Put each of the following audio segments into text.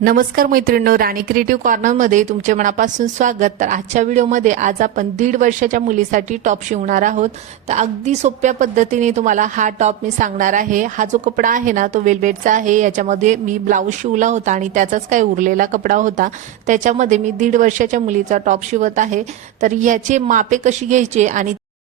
नमस्कार मैत्रिणींनो, राणी क्रिएटिव्ह कॉर्नरमध्ये तुमचे मनापासून स्वागत। तर आजच्या व्हिडिओमध्ये आज आपण 1.5 वर्षाच्या मुलीसाठी टॉप शिवणार आहोत। तर अगदी सोप्या पद्धतीने तुम्हाला हा टॉप मी सांगणार आहे। हा जो कपडा आहे ना तो वेलवेटचा आहे। याच्यामध्ये मी ब्लाऊज शिवला होता आणि त्याचाच काही उरलेला कपडा होता, त्याच्यामध्ये मी 1.5 वर्षाच्या मुलीचा टॉप शिवत आहे। तर याचे मापे कशी घ्यायचे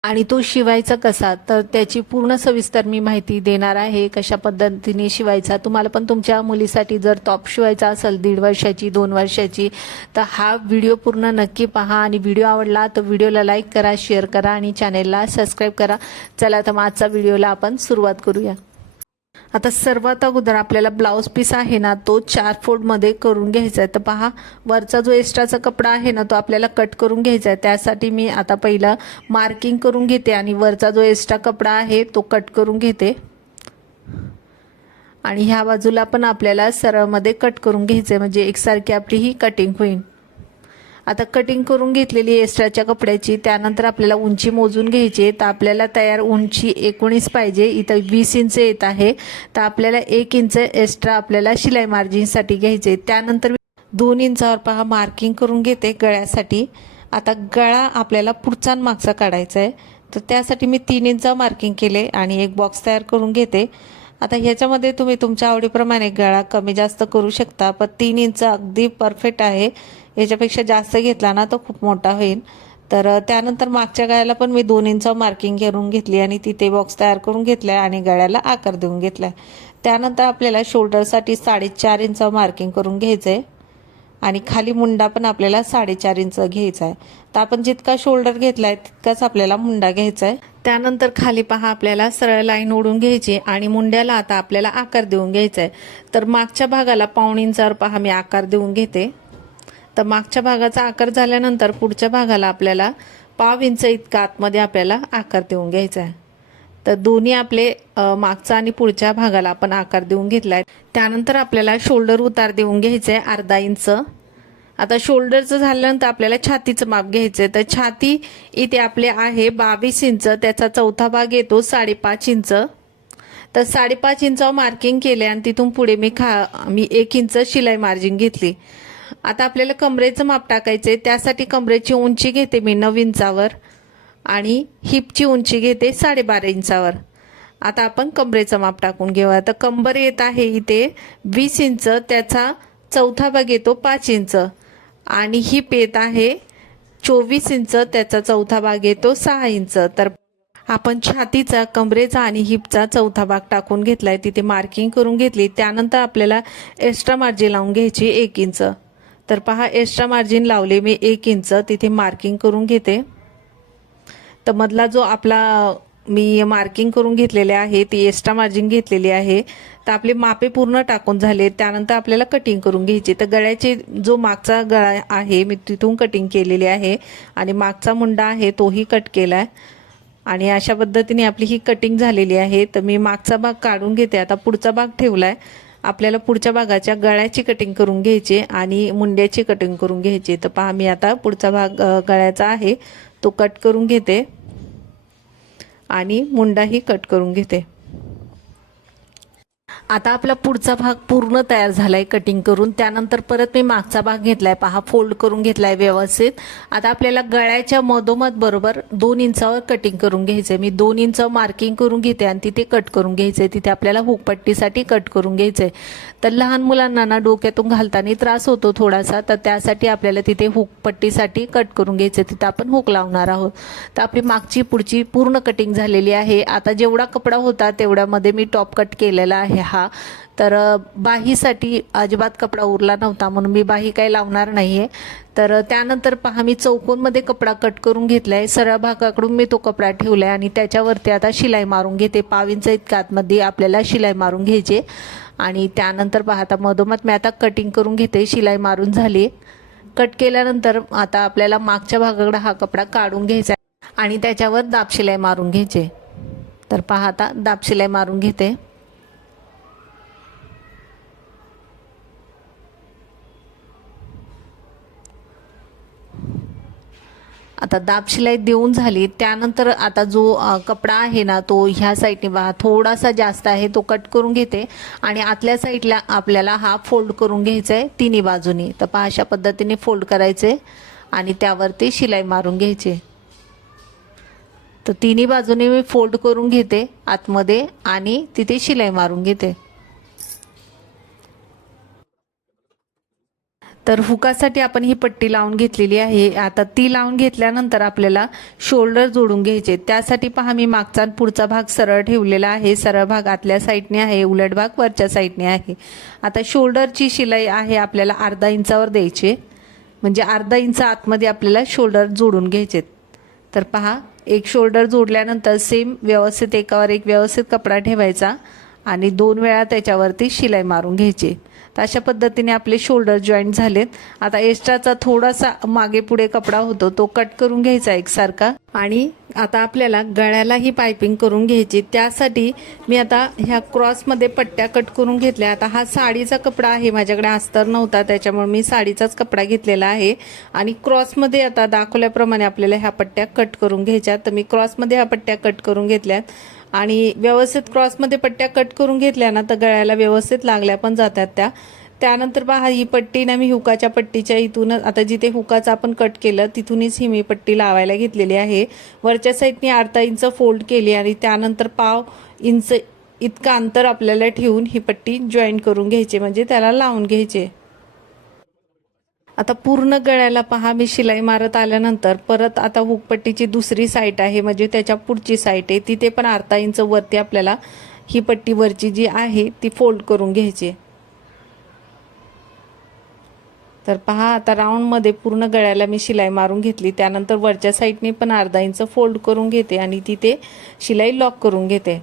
आणि तो शिवायचा कसा, तर त्याची पूर्ण सविस्तर मी माहिती देणार आहे। कशा पद्धतीने शिवायचा, तुम्हाला पण तुमच्या मुलीसाठी जर टॉप शिवायचा असेल 1.5 वर्षाची 2 वर्षाची, तर हा व्हिडिओ पूर्ण नक्की पहा। आणि व्हिडिओ आवडला तर व्हिडिओला लाईक करा, शेअर करा आणि चॅनेलला सबस्क्राईब करा। चला तर आजचा व्हिडिओला आपण सुरुवात करूया। आता सर्वात अगोदर आपल्याला ब्लाउज पीस आहे ना तो 4 फोल्ड मध्ये करून घ्यायचा आहे। तर पहा, वरचा जो एक्स्ट्राचा कपडा आहे ना तो आपल्याला कट करून घ्यायचा आहे। त्यासाठी मी आता पहिला मार्किंग करून घेते आणि वरचा जो एक्स्ट्रा कपडा आहे तो कट करून घेते आणि ह्या बाजूला पण आपल्याला सरळ मध्ये कट करून घ्यायचे, म्हणजे एकसारखी आपली ही कटिंग होईल। आता कटिंग करून घेतलेली एक्स्ट्राच्या कपड्याची त्यानंतर आपल्याला उंची मोजून घ्यायची। तर आपल्याला तयार उंची 19 पाहिजे, इथं 20 इंच येत आहे। तर आपल्याला 1 इंच एक्स्ट्रा आपल्याला शिलाई मार्जिनसाठी घ्यायचे। त्यानंतर 2 इंचावर पहा मार्किंग करून घेते गळ्यासाठी। आता गळा आपल्याला पुढचा मागचा काढायचा आहे, तर त्यासाठी मी 3 इंच मार्किंग केले आणि एक बॉक्स तयार करून घेते। आता ह्याच्यामध्ये तुम्ही तुमच्या आवडीप्रमाणे गळा कमी जास्त करू शकता, पण 3 इंच अगदी परफेक्ट आहे। याच्यापेक्षा जास्त घेतला ना तो खूप मोठा होईल। तर त्यानंतर मागच्या गळ्याला पण मी 2 इंच मार्किंग करून घेतली आणि तिथे बॉक्स तयार करून घेतलाय आणि गळ्याला आकार देऊन घेतलाय। त्यानंतर आपल्याला शोल्डरसाठी 4.5 इंच मार्किंग करून घ्यायचंय आणि खाली मुंडा पण आपल्याला 4.5 इंच घ्यायचा आहे। तर आपण जितका शोल्डर घेतलाय तितकाच आपल्याला मुंडा घ्यायचा आहे। त्यानंतर खाली पहा आपल्याला सरळ लाईन ओढून घ्यायची आणि मुंड्याला आता आपल्याला आकार देऊन घ्यायचा आहे। तर मागच्या भागाला 1.5 इंचावर पहा मी आकार देऊन घेते। तर मागच्या भागाचा आकार झाल्यानंतर पुढच्या भागाला आपल्याला 1/2 इंच इतका आतमध्ये आपल्याला आकार देऊन घ्यायचा आहे। तर दोन्ही आपले मागचा आणि पुढच्या भागाला आपण आकार देऊन घेतलाय। त्यानंतर आपल्याला शोल्डर उतार देऊन घ्यायचे 1/2 इंच। आता शोल्डरचं झाल्यानंतर आपल्याला छातीचं माप घ्यायचंय। तर छाती इथे आपले आहे 22 इंच, त्याचा चौथा भाग येतो 5.5 इंच। तर 5.5 इंचावर मार्किंग केले आणि तिथून पुढे मी 1 इंच शिलाई मार्जिन घेतली। आता आपल्याला कमरेचं माप टाकायचंय, त्यासाठी कमरेची उंची घेते मी 9 इंचावर आणि हिपची उंची घेते 12.5 इंचावर। आता आपण कमरेचं माप टाकून घेऊया। तर कंबर येत आहे इथे 20 इंच, त्याचा चौथा भाग येतो 5 इंच आणि हिप येत आहे 24 इंच, त्याचा चौथा भाग येतो 6 इंच। तर आपण छातीचा, कमरेचा आणि हिपचा चौथा भाग टाकून घेतलाय, तिथे मार्किंग करून घेतली। त्यानंतर आपल्याला एक्स्ट्रा मार्जिन लावून घ्यायची 1 इंच। तर पहा एक्स्ट्रा मार्जिन लावले मी 1 इंच, तिथे मार्किंग करून घेते। तर मधला जो आपला मी मार्किंग करून घेतलेले आहे ती एक्स्ट्रा मार्जिन घेतलेली आहे। तर आपले मापे पूर्ण टाकून झाले। त्यानंतर आपल्याला कटिंग करून घ्यायची। तर गळ्याचे जो मागचा गळा आहे मी तिथून कटिंग केलेली आहे आणि मागचा मुंडा आहे तोही कट केलाय आणि अशा पद्धतीने आपली ही कटिंग झालेली आहे। तर मी मागचा भाग काढून घेते, आता पुढचा भाग ठेवलाय। आपल्याला पुढच्या भागाच्या गळ्याची कटिंग करून घ्यायची आणि मुंड्याची कटिंग करून घ्यायची। तर पहा मी आता पुढचा भाग गळ्याचा आहे तो कट करून घेते आणि मुंडाही कट करून घेते। आता आपला पुढचा भाग पूर्ण तयार झालाय कटिंग करून। त्यानंतर परत मी मागचा भाग घेतलाय, पहा फोल्ड करून घेतलाय व्यवस्थित। आता आपल्याला गळ्याच्या मधोमध बरोबर 2 इंचावर कटिंग करून घ्यायचंय। मी 2 इंच मार्किंग करून घेते आणि तिथे कट करून घ्यायचंय, तिथे आपल्याला हुकपट्टीसाठी कट करून घ्यायचंय। तर लहान मुलांना ना डोक्यातून घालताना त्रास होतो थोडासा, तर त्यासाठी आपल्याला तिथे हुकपट्टीसाठी कट करून घ्यायचंय, तिथे आपण हुक लावणार आहोत। तर आपली मागची पुढची पूर्ण कटिंग झालेली आहे। आता जेवढा कपडा होता तेवढ्यामध्ये मी टॉप कट केलेला आहे हा। तर बाहीसाठी अजिबात कपडा उरला नव्हता म्हणून मी बाही काही लावणार नाहीये। तर त्यानंतर पहा मी चौकोनमध्ये कपडा कट करून घेतलाय, सरळ भागाकडून मी तो कपडा ठेवलाय आणि त्याच्यावरती आता शिलाई मारून घेते। 1/2 इंच इतका आतमध्ये आपल्याला शिलाई मारून घ्यायची आणि त्यानंतर पहा आता मधोमध मी आता कटिंग करून घेते। शिलाई मारून झाली, कट केल्यानंतर आता आपल्याला मागच्या भागाकडे हा कपडा काढून घ्यायचा आणि त्याच्यावर दाब शिलाई मारून घ्यायचे। तर पहा आता दाब शिलाई मारून घेते। आता दाब शिलाई देऊन झाली त्यानंतर आता जो कपडा आहे ना तो ह्या साईडने बघा थोडासा जास्त आहे तो कट करून घेते आणि आतल्या साईडला आपल्याला हा फोल्ड करून घ्यायचा आहे तिन्ही बाजूनी। तर पहा अशा पद्धतीने फोल्ड करायचे आणि त्यावरती शिलाई मारून घ्यायची। तर तिन्ही बाजूने मी फोल्ड करून घेते आतमध्ये आणि तिथे शिलाई मारून घेते। तर हुकासाठी आपण ही पट्टी लावून घेतलेली आहे। आता ती लावून घेतल्यानंतर आपल्याला शोल्डर जोडून घ्यायचे। त्यासाठी पहा मी मागचा आणि पुढचा भाग सरळ ठेवलेला आहे। सरळ भाग आतल्या साईडने आहे, उलट भाग वरच्या साईडने आहे। आता शोल्डरची शिलाई आहे आपल्याला अर्धा इंचावर द्यायची, म्हणजे अर्धा इंच आतमध्ये आपल्याला शोल्डर जोडून घ्यायचे। तर पहा एक शोल्डर जोडल्यानंतर सेम व्यवस्थित एकावर एक व्यवस्थित कपडा ठेवायचा आणि 2 वेळा त्याच्यावरती शिलाई मारून घ्यायची। तर अशा पद्धतीने आपले शोल्डर जॉईंट झालेत। आता एक्स्ट्राचा थोडासा मागे पुढे कपडा होतो तो कट करून घ्यायचा एकसारखा आणि आता आपल्याला गळ्याला ही पाइपिंग करून घ्यायची। त्यासाठी मी आता ह्या क्रॉसमध्ये पट्ट्या कट करून घेतल्या। आता हा साडीचा कपडा आहे, माझ्याकडे अस्तर नव्हता त्याच्यामुळे मी साडीचाच कपडा घेतलेला आहे आणि क्रॉसमध्ये आता दाखवल्याप्रमाणे आपल्याला ह्या पट्ट्या कट करून घ्यायच्या। तर मी क्रॉसमध्ये ह्या पट्ट्या कट करून घेतल्यात आणि व्यवस्थित क्रॉसमध्ये पट्ट्या कट करून घेतल्या ना तर गळ्याला व्यवस्थित लागल्या पण जातात त्या। त्यानंतर पहा ही पट्टी ना मी हुकाच्या पट्टीच्या इथून आता जिथे हुकाचं आपण कट केलं तिथूनच ही मी पट्टी लावायला घेतलेली आहे। वरच्या साईडने अर्धा इंच फोल्ड केली आणि त्यानंतर पाव इंच इतका अंतर आपल्याला ठेवून ही पट्टी जॉईंट करून घ्यायची, म्हणजे त्याला लावून घ्यायचे। आता पूर्ण गळ्याला पहा मी शिलाई मारत आल्यानंतर परत आता हुकपट्टीची दुसरी साईड आहे, म्हणजे त्याच्या पुढची साईड आहे, तिथे पण अर्धा इंच वरती आपल्याला ही पट्टी वरची जी आहे ती फोल्ड करून घ्यायची। तर पहा आता राऊंडमध्ये पूर्ण गळ्याला मी शिलाई मारून घेतली। त्यानंतर वरच्या साईडने पण अर्धा इंच फोल्ड करून घेते आणि तिथे शिलाई लॉक करून घेते।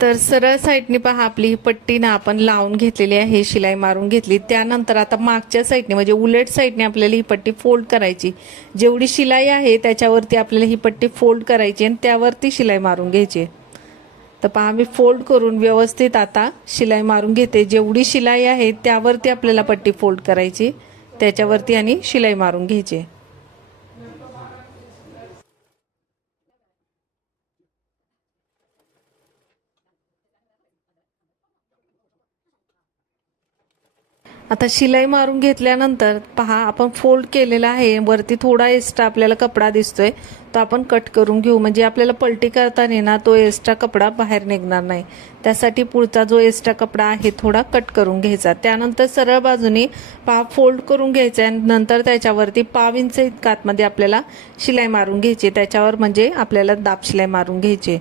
तर सरळ साईडने पहा आपली ही पट्टी ना आपण लावून घेतलेली आहे, शिलाई मारून घेतली। त्यानंतर आता मागच्या साईडने म्हणजे उलट साईडने आपल्याला ही पट्टी फोल्ड करायची। जेवढी शिलाई आहे त्याच्यावरती आपल्याला ही पट्टी फोल्ड करायची आणि त्यावरती शिलाई मारून घ्यायची। तर पहा मी फोल्ड करून व्यवस्थित आता शिलाई मारून घेते। जेवढी शिलाई आहे त्यावरती आपल्याला पट्टी फोल्ड करायची, त्याच्यावरती आणि शिलाई मारून घ्यायची। आता शिलाई मारून घेतल्यानंतर पहा आपण फोल्ड केलेला आहे, वरती थोडा एक्स्ट्रा आपल्याला कपडा दिसतोय तो आपण कट करून घेऊ, म्हणजे आपल्याला पलटी करताना ना तो एक्स्ट्रा कपडा बाहेर निघणार नाही। त्यासाठी पुढचा जो एक्स्ट्रा कपडा आहे थोडा कट करून घ्यायचा। त्यानंतर सरळ बाजूने पहा फोल्ड करून घ्यायचा आणि नंतर त्याच्यावरती पाव इंच इतका आतमध्ये आपल्याला शिलाई मारून घ्यायची, त्याच्यावर म्हणजे आपल्याला दाब शिलाई मारून घ्यायची।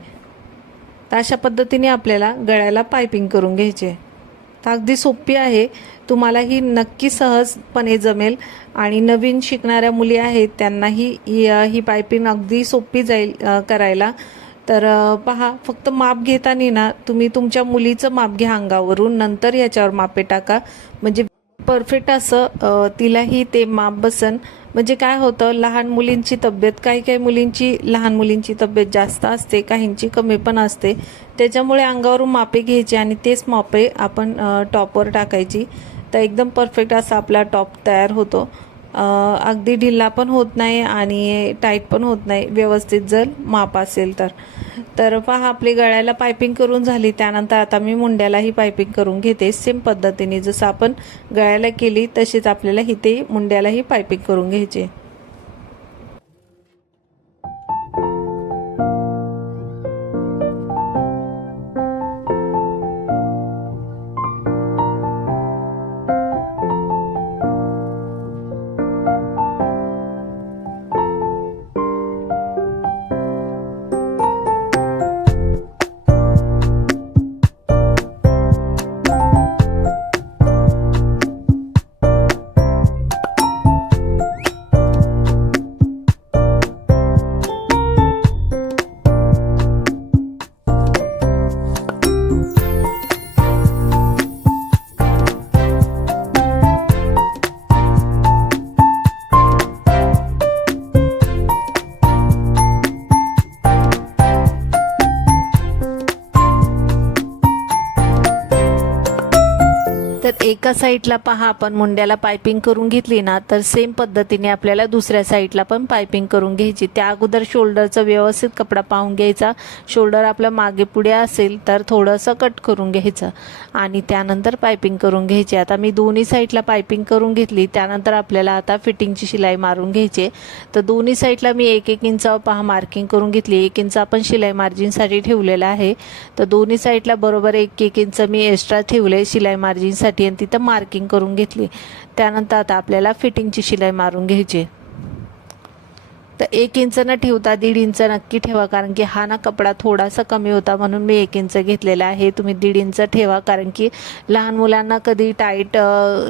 तर अशा पद्धतीने आपल्याला गळ्याला पाइपिंग करून घ्यायची। तर अगदी सोपी आहे, तुम्हाला ही नक्की सहजपणे जमेल आणि नवीन शिकणाऱ्या मुली आहेत त्यांनाही ही पाइपिंग अगदी सोपी जाईल करायला। तर पहा फक्त माप घेताना ना तुम्ही तुमच्या मुलीचं माप घ्या अंगावरून, नंतर याच्यावर मापे टाका, म्हणजे परफेक्ट असं तिलाही ते माप बसन। म्हणजे काय होतं लहान मुलींची तब्येत काही मुलींची लहान मुलींची तब्येत जास्त असते, काहींची कमी पण असते, त्याच्यामुळे अंगावरून मापे घ्यायची आणि तेच मापे आपण टॉपवर टाकायची। तर एकदम परफेक्ट असा आपला टॉप तयार होतो। अगदी ढिला पण होत नाही आणि टाईट पण होत नाही, व्यवस्थित जर माप असेल तर। तर पहा आपली गळ्याला पाइपिंग करून झाली। त्यानंतर आता मी मुंड्यालाही पाइपिंग करून घेते सेम पद्धतीने, जसं आपण गळ्याला केली तशीच आपल्याला इथे मुंड्यालाही पाइपिंग करून घ्यायची। एका साईडला पहा आपण मुंड्याला पायपिंग करून घेतली ना, तर सेम पद्धतीने आपल्याला दुसऱ्या साईडला पण पायपिंग करून घ्यायची। त्या अगोदर शोल्डरचा व्यवस्थित कपडा पाहून घ्यायचा। शोल्डर आपलं मागे पुढे असेल तर थोडंसं कट करून घ्यायचं आणि त्यानंतर पायपिंग करून घ्यायची। आता मी दोन्ही साईडला पायपिंग करून घेतली, त्यानंतर आपल्याला आता फिटिंगची शिलाई मारून घ्यायची। तर दोन्ही साईडला मी 1-1 इंच पहा मार्किंग करून घेतली। 1 इंच आपण शिलाई मार्जिनसाठी ठेवलेला आहे, तर दोन्ही साईडला बरोबर 1-1 इंच मी एक्स्ट्रा ठेवले शिलाई मार्जिनसाठी आणि तिथं मार्किंग करून घेतली। त्यानंतर आता आपल्याला फिटिंगची शिलाई मारून घ्यायची। तर 1 इंच न ठेवता 1.5 इंच नक्की ठेवा, कारण की हा ना कपडा थोडासा कमी होता म्हणून मी 1 इंच घेतलेला आहे। तुम्ही 1.5 इंच ठेवा, कारण की लहान मुलांना कधी टाईट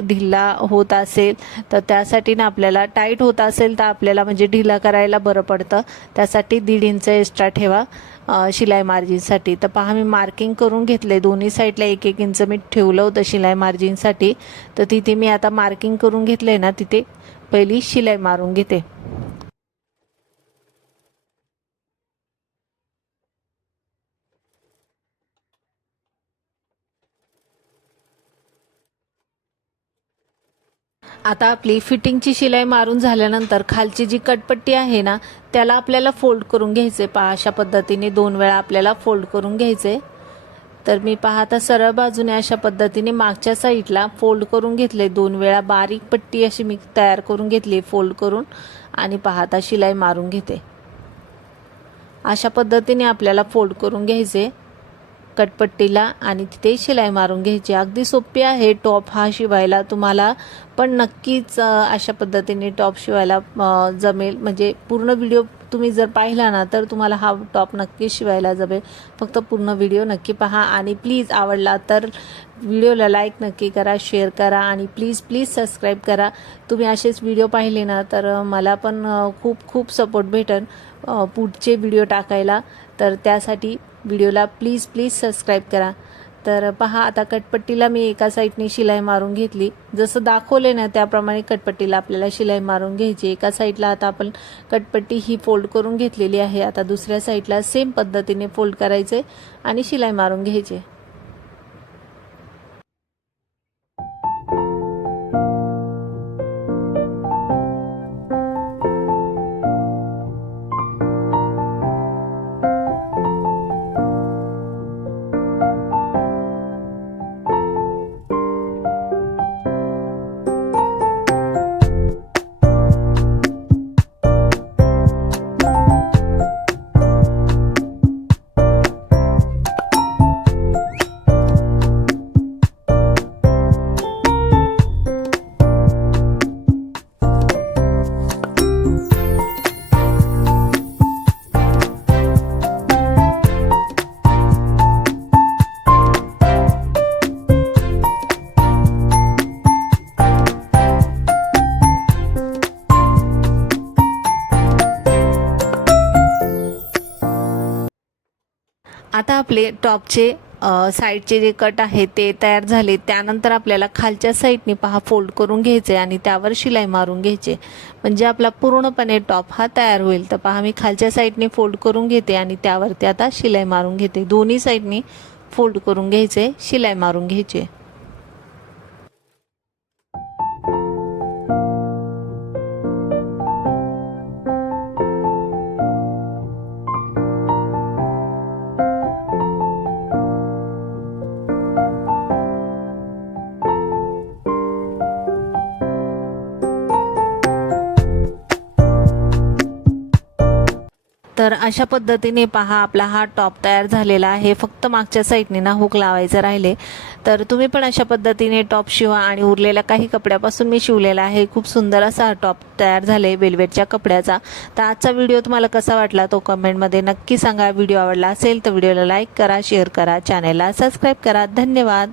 ढिला होत असेल तर त्यासाठी ना आपल्याला टाईट होत असेल तर आपल्याला म्हणजे ढिला करायला बरं पडतं, त्यासाठी 1.5 इंच एक्स्ट्रा ठेवा शिलाई मार्जिनसाठी। तर पहा मी मार्किंग करून घेतले, दोन्ही साईडला 1-1 इंच मी ठेवलं होतं शिलाई मार्जिनसाठी। तर तिथे मी आता मार्किंग करून घेतले ना, तिथे पहिली शिलाई मारून घेते। आता आपली फिटिंगची शिलाई मारून झाल्यानंतर खालची जी कटपट्टी आहे ना, त्याला आपल्याला फोल्ड करून घ्यायचे। पहा अशा पद्धतीने 2 वेळा आपल्याला फोल्ड करून घ्यायचे। तर मी पाहता सरळ बाजूने अशा पद्धतीने मागच्या साईडला फोल्ड करून घेतले, 2 वेळा बारीक पट्टी अशी मी तयार करून घेतली फोल्ड करून आणि पाहता शिलाई मारून घेते। अशा पद्धतीने आपल्याला फोल्ड करून घ्यायचे कटपट्टीला आणि तिथे शिलाई मारून घ्यायची। अगदी सोपी आहे टॉप हा शिवायला, तुम्हाला पण नक्कीच अशा पद्धतीने टॉप शिवायला जमेल। म्हणजे पूर्ण व्हिडिओ तुम्ही जर पाहिला ना तर तुम्हाला हा टॉप नक्की शिवायला जमेल। फक्त पूर्ण व्हिडिओ नक्की पहा आणि प्लीज आवडला तर व्हिडिओला लाईक नक्की करा, शेअर करा आणि प्लीज सबस्क्राईब करा। तुम्ही असेच व्हिडिओ पाहिले ना तर मला पण खूप सपोर्ट भेटेल पुढचे व्हिडिओ टाकायला। तर त्यासाठी व्हिडिओला प्लीज सबस्क्राईब करा। तर पहा आता कटपट्टीला मी एका साईडने शिलाई मारून घेतली, जसं दाखवले ना त्याप्रमाणे कटपट्टीला आपल्याला शिलाई मारून घ्यायची। एका साईडला आता आपण कटपट्टी ही फोल्ड करून घेतलेली आहे, आता दुसऱ्या साईडला सेम पद्धतीने फोल्ड करायचे आणि शिलाई मारून घ्यायचे। आता आपले टॉपचे साईडचे जे कट आहे ते तयार झाले। त्यानंतर आपल्याला खालच्या साईडने पहा फोल्ड करून घ्यायचे आणि त्यावर शिलाई मारून घ्यायचे, म्हणजे आपला पूर्णपणे टॉप हा तयार होईल। तर पहा मी खालच्या साईडने फोल्ड करून घेते आणि त्यावरती आता शिलाई मारून घेते। दोन्ही साईडने फोल्ड करून घ्यायचे, शिलाई मारून घ्यायचे। तर अशा पद्धतीने पहा आपला हा टॉप तयार झालेला आहे। फक्त मागच्या साईडने ना हुक लावायचं राहिले। तर तुम्ही पण अशा पद्धतीने टॉप शिवा आणि उरलेल्या काही कपड्यापासून मी शिवलेला आहे। खूप सुंदर असा टॉप तयार झाले वेलवेटच्या कपड्याचा। तर आजचा व्हिडिओ तुम्हाला कसा वाटला तो कमेंटमध्ये नक्की सांगा। व्हिडिओ आवडला असेल तर व्हिडिओला लाईक करा, शेअर करा, चॅनलला सबस्क्राईब करा। धन्यवाद।